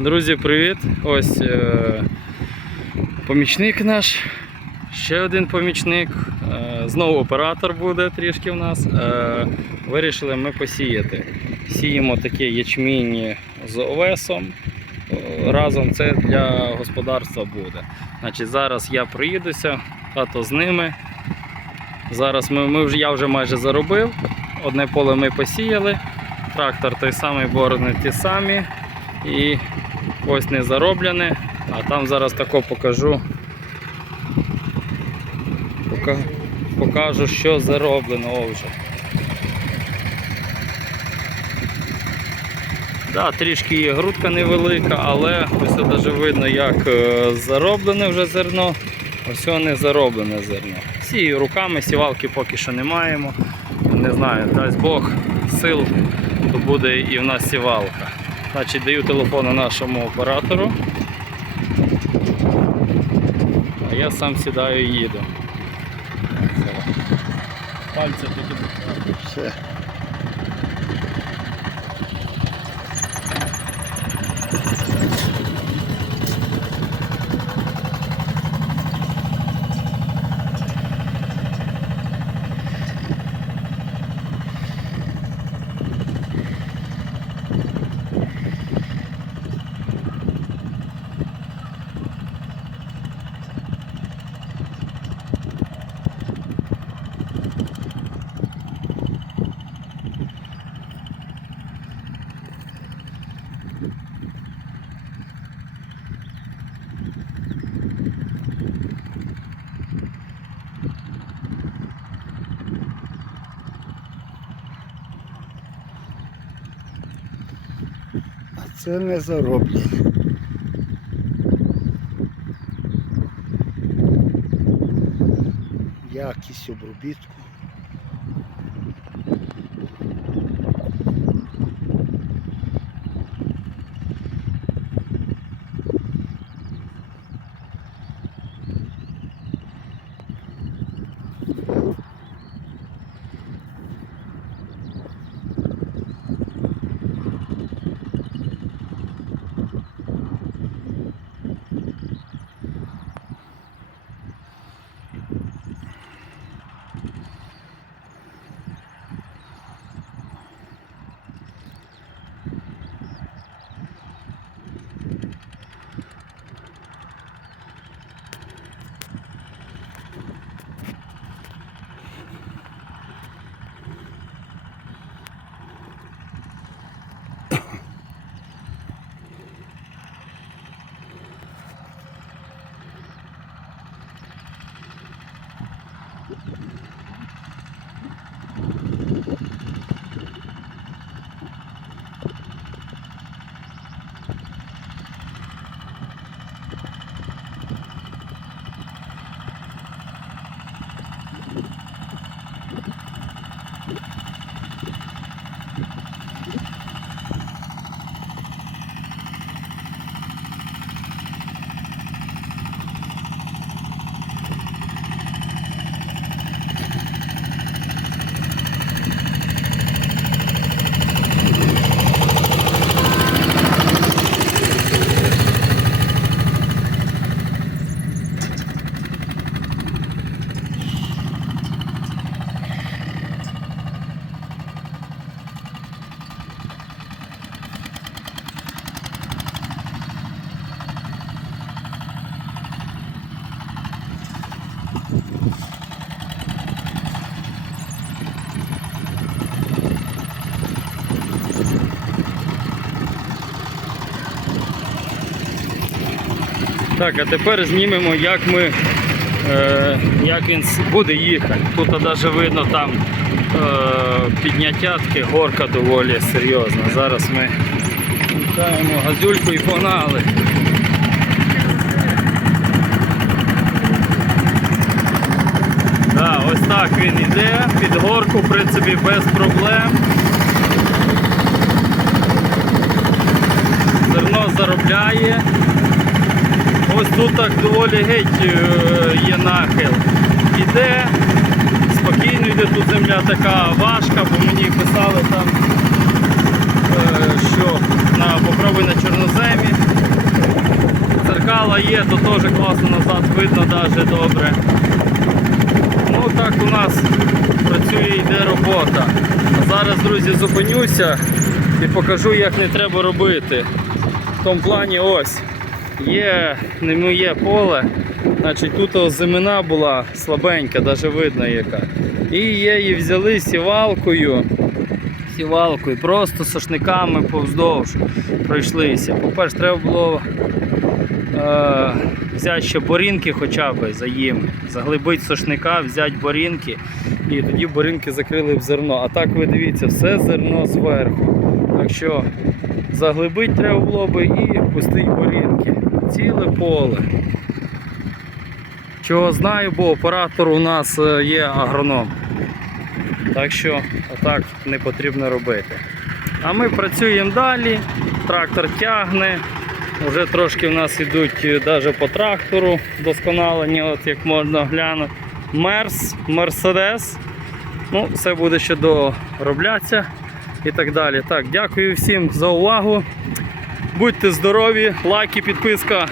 Друзі, привіт! Ось е, помічник наш, ще один помічник. Е, знову оператор буде трішки в нас. Е, вирішили ми посіяти. Сіємо таке ячмінь з овесом. Разом це для господарства буде. Значить, зараз я приїдуся, тато з ними. Зараз ми, ми вже, я вже майже заробив. Одне поле ми посіяли. Трактор той самий, борони ті самі. І ось не зароблене, а там зараз тако покажу. Покажу, що зароблено вже. Да, трішки є грудка невелика, але ось даже видно, як е, зароблене вже зерно, ось не зароблене зерно. Сію руками, сівалки поки що не маємо. Не знаю, дасть Бог сил, то буде і в нас сівалка. Значить, даю телефон нашому оператору. А я сам сідаю і їду. Пальця тут. Все. Це не зароблять. Якість обробітку. Так, а тепер знімемо, як ми, е, як він буде їхати. Тут навіть видно там е, підняття, горка доволі серйозна. Зараз ми вмикаємо газюльку і погнали. Да, ось так він йде, під горку, в принципі, без проблем. Зерно заробляє. Ось тут доволі геть е, є нахил. Іде, спокійно йде тут земля така важка, бо мені писали там, е, що на, попробуй на чорноземі. є, то теж класно назад видно навіть добре. Ну так у нас працює йде робота. А зараз, друзі, зупинюся і покажу, як не треба робити. В тому плані ось є не моє поле. Значить, тут озимина була слабенька, навіть видно яка. І є її взяли сівалкою. Сівалкою, просто сошниками повздовж пройшлися. По-перше, треба було е, взяти ще борінки хоча б заїм, заглибити сошника, взяти борінки, і тоді борінки закрили в зерно. А так ви дивіться, все зерно зверху. Так що заглибити треба було би і пустити борінки. Ціле поле. Чого знаю, бо оператор у нас е, є агроном. Так що отак не потрібно робити. А ми працюємо далі, трактор тягне. Вже трошки в нас йдуть навіть по трактору досконалені, от як можна глянути. Мерс, Мерседес. Ну, все буде ще доробляться і так далі. Так, дякую всім за увагу. Будьте здорові, лайки, підписка